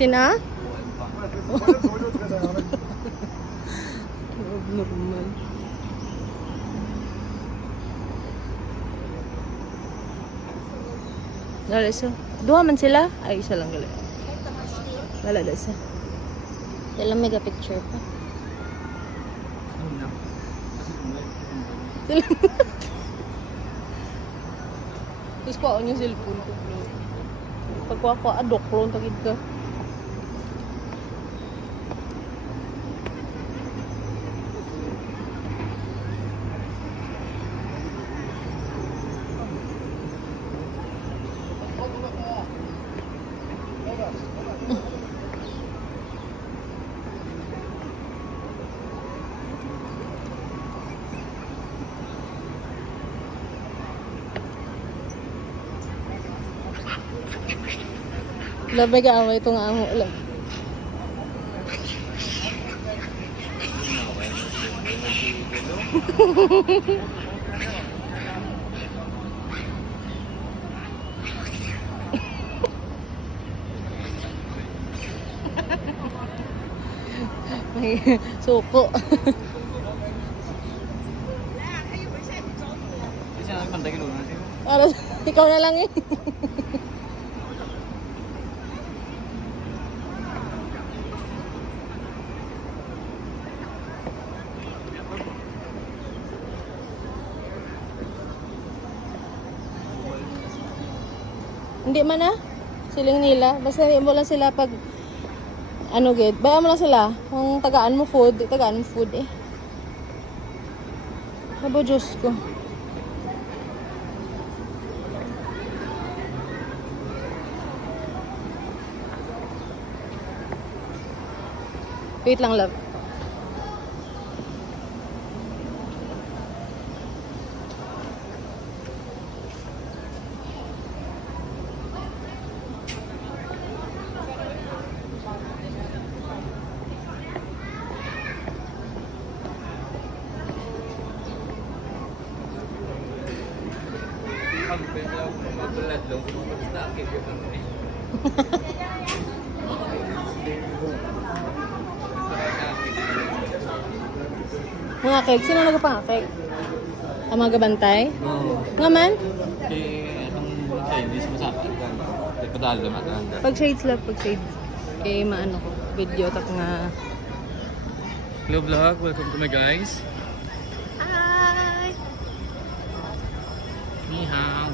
Sina? Normal. Wala isa. Dua man sila? Ay, isa lang gali. Wala na isa. Sila mega picture pa. Sila. Tapos kuha ko yung cellphone ko. Pagkuha ko, adok ko. Tagid ka. Labay ka away itong amo lang. May suko. Para ikaw na lang eh. Hindi man ah. Siling nila. Basta hindi mo lang sila pag ano gid. Bayaan mo lang sila. Kung tagaan mo food eh. Habo Diyos ko. Wait lang, love. Mga cake, sino nagpangakek? Ang mga gabantay? Oo. Nga man? Itong Chinese masama. Padalo matanda. Pag shades lang, pag shades. Eh, maano ko, video tak nga. Hello vlog, welcome to my guys. Hi! Ni hao.